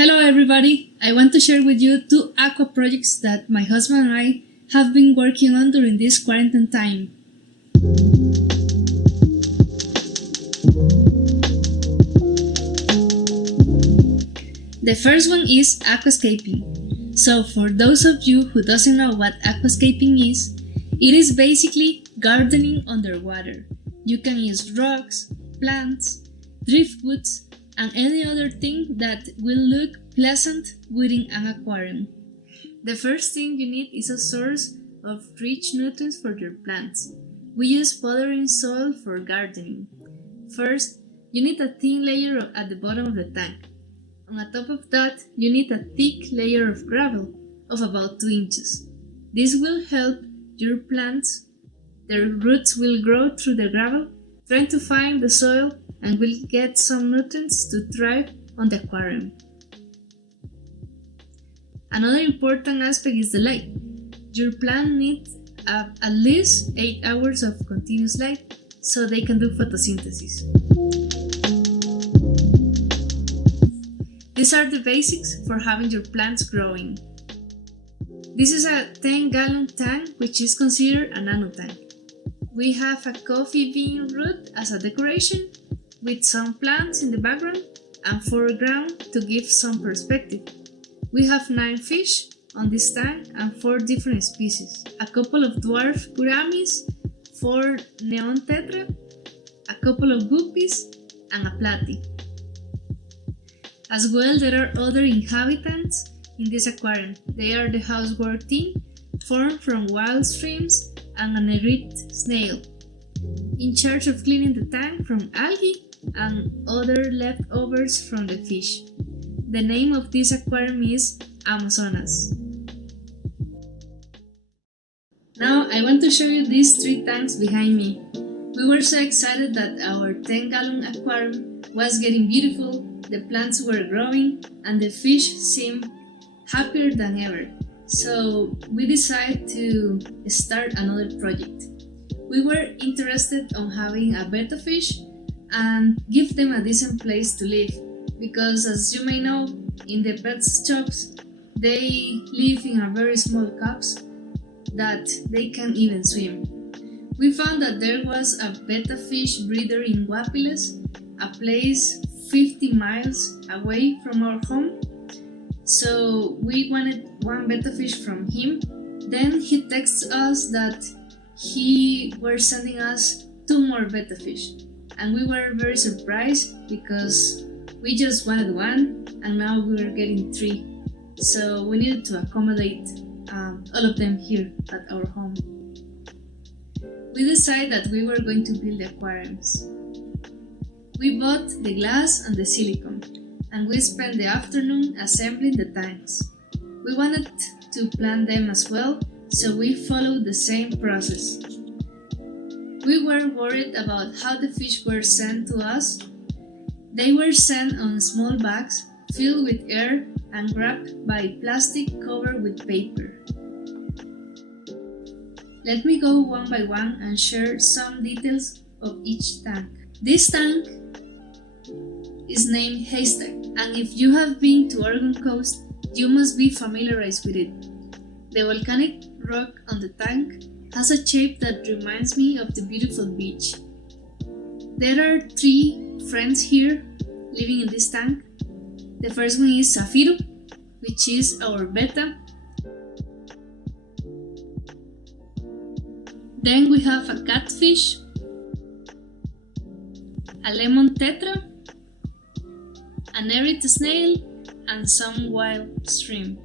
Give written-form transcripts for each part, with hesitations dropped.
Hello everybody! I want to share with you two aqua projects that my husband and I have been working on during this quarantine time. The first one is aquascaping. So for those of you who doesn't know what aquascaping is, it is basically gardening underwater. You can use rocks, plants, driftwoods, and any other thing that will look pleasant within an aquarium. The first thing you need is a source of rich nutrients for your plants. We use powdery soil for gardening. First, you need a thin layer at the bottom of the tank. On the top of that, you need a thick layer of gravel of about 2 inches. This will help your plants. Their roots will grow through the gravel, trying to find the soil and will get some nutrients to thrive on the aquarium. Another important aspect is the light. Your plant needs at least 8 hours of continuous light so they can do photosynthesis. These are the basics for having your plants growing. This is a 10-gallon tank which is considered a nano tank. We have a coffee bean root as a decoration with some plants in the background and foreground to give some perspective. We have 9 fish on this tank and 4 different species, a couple of dwarf gouramis, 4 neon tetra, a couple of guppies, and a platy. As well, there are other inhabitants in this aquarium. They are the housework team, formed from wild shrimps and an erect snail, in charge of cleaning the tank from algae and other leftovers from the fish. The name of this aquarium is Amazonas. Now I want to show you these 3 tanks behind me. We were so excited that our 10-gallon aquarium was getting beautiful, the plants were growing, and the fish seemed happier than ever. So we decided to start another project. We were interested on having a betta fish and give them a decent place to live, because as you may know, in the pet shops they live in a very small cups that they can't even swim. We found that there was a betta fish breeder in Guapiles, a place 50 miles away from our home. So we wanted 1 betta fish from him. Then he texted us that he were sending us 2 more betta fish. And we were very surprised because we just wanted 1 and now we were getting 3. So we needed to accommodate all of them here at our home. We decided that we were going to build aquariums. We bought the glass and the silicone, and we spent the afternoon assembling the tanks. We wanted to plant them as well, so we followed the same process. We were worried about how the fish were sent to us. They were sent on small bags filled with air and wrapped by plastic covered with paper. Let me go one by one and share some details of each tank. This tank is named Haystack, and if you have been to Oregon coast, you must be familiarized with it. The volcanic rock on the tank has a shape that reminds me of the beautiful beach. There are 3 friends here living in this tank. The first one is Zafiro, which is our betta. Then we have a catfish, a lemon tetra, an erect snail, and some wild shrimp.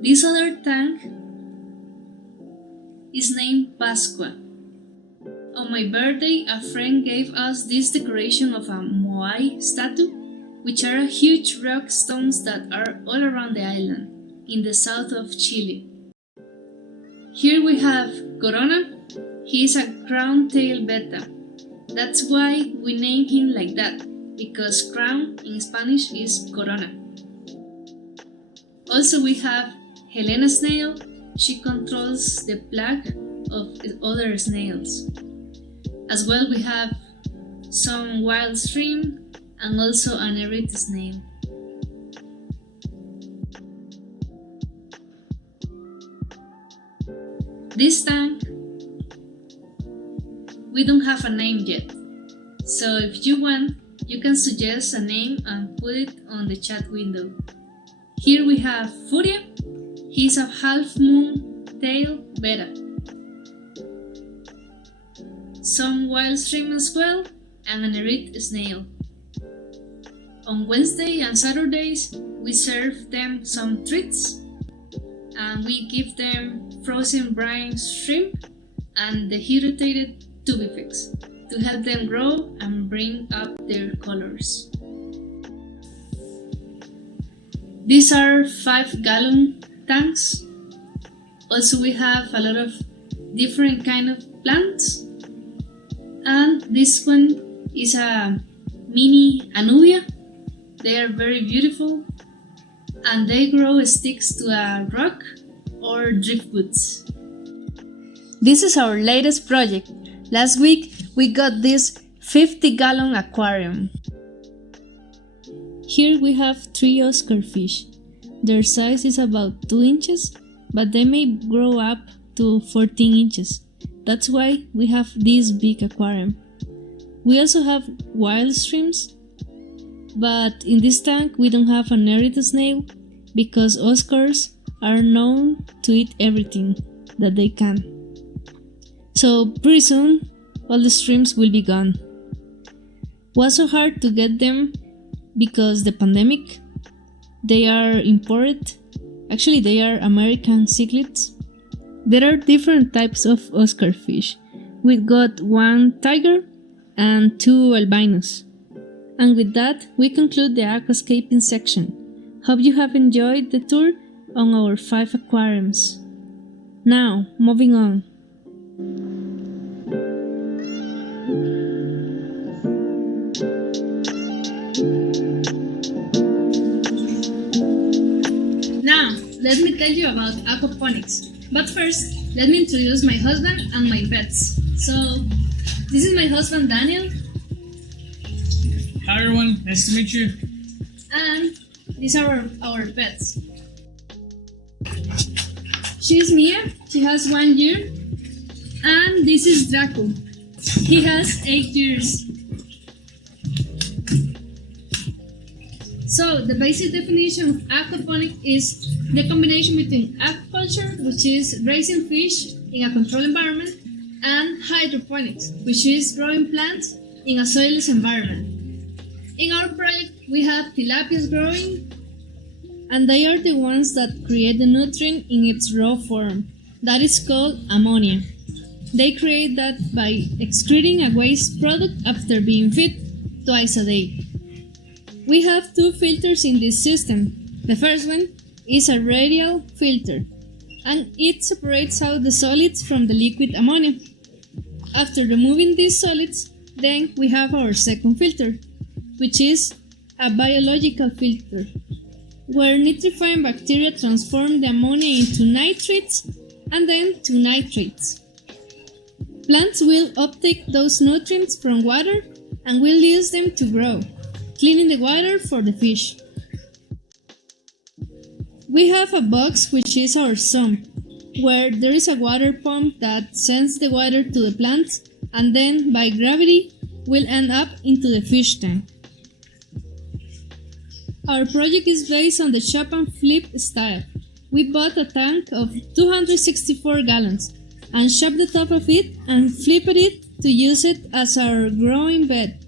This other tank is named Pascua. On my birthday, a friend gave us this decoration of a moai statue, which are huge rock stones that are all around the island, in the south of Chile. Here we have Corona. He is a crown-tail betta. That's why we named him like that, because crown in Spanish is corona. Also we have Helena snail. She controls the plague of other snails. As well we have some wild shrimp, and also an arid snail. This tank, we don't have a name yet, so if you want, you can suggest a name and put it on the chat window. Here we have Furia. He's a half-moon tail betta. Some wild shrimp as well, and an arid snail. On Wednesday and Saturdays, we serve them some treats, and we give them frozen brine shrimp and dehydrated tubifex to help them grow and bring up their colors. These are 5-gallon tanks. Also, we have a lot of different kind of plants, and this one is a mini Anubia. They are very beautiful, and they grow sticks to a rock or driftwoods. This is our latest project. Last week we got this 50-gallon aquarium. Here we have 3 Oscar fish. Their size is about 2 inches, but they may grow up to 14 inches. That's why we have this big aquarium. We also have wild shrimps, but in this tank we don't have an arid snail because Oscars are known to eat everything that they can. So pretty soon all the shrimps will be gone. Was so hard to get them because the pandemic. They are imported. Actually, they are American cichlids. There are different types of Oscar fish. We've got 1 tiger and 2 albinos. And with that, we conclude the aquascaping section. Hope you have enjoyed the tour on our 5 aquariums. Now, moving on. Now, let me tell you about aquaponics. But first, let me introduce my husband and my pets. So, this is my husband Daniel. Hi everyone, nice to meet you. And these are our pets. She's Mia, she has 1 year. And this is Draco. He has 8 years. So, the basic definition of aquaponics is the combination between aquaculture, which is raising fish in a controlled environment, and hydroponics, which is growing plants in a soilless environment. In our project, we have tilapias growing, and they are the ones that create the nutrient in its raw form. That is called ammonia. They create that by excreting a waste product after being fed twice a day. We have 2 filters in this system. The first one is a radial filter, and it separates out the solids from the liquid ammonia. After removing these solids, then we have our second filter, which is a biological filter, where nitrifying bacteria transform the ammonia into nitrates and then to nitrates. Plants will uptake those nutrients from water and will use them to grow, cleaning the water for the fish. We have a box which is our sump, where there is a water pump that sends the water to the plants and then by gravity will end up into the fish tank. Our project is based on the chop and flip style. We bought a tank of 264 gallons and chopped the top of it and flipped it to use it as our growing bed.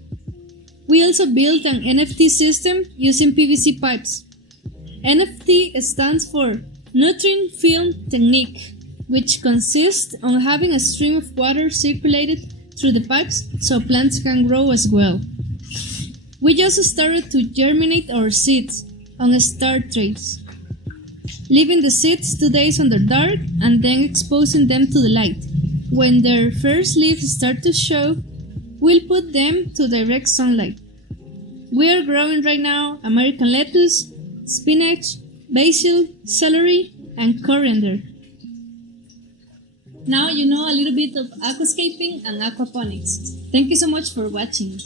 We also built an NFT system using PVC pipes. NFT stands for Nutrient Film Technique, which consists on having a stream of water circulated through the pipes so plants can grow as well. We just started to germinate our seeds on start trays, leaving the seeds 2 days under dark and then exposing them to the light. When their first leaves start to show, we'll put them to direct sunlight. We are growing right now American lettuce, spinach, basil, celery, and coriander. Now you know a little bit of aquascaping and aquaponics. Thank you so much for watching.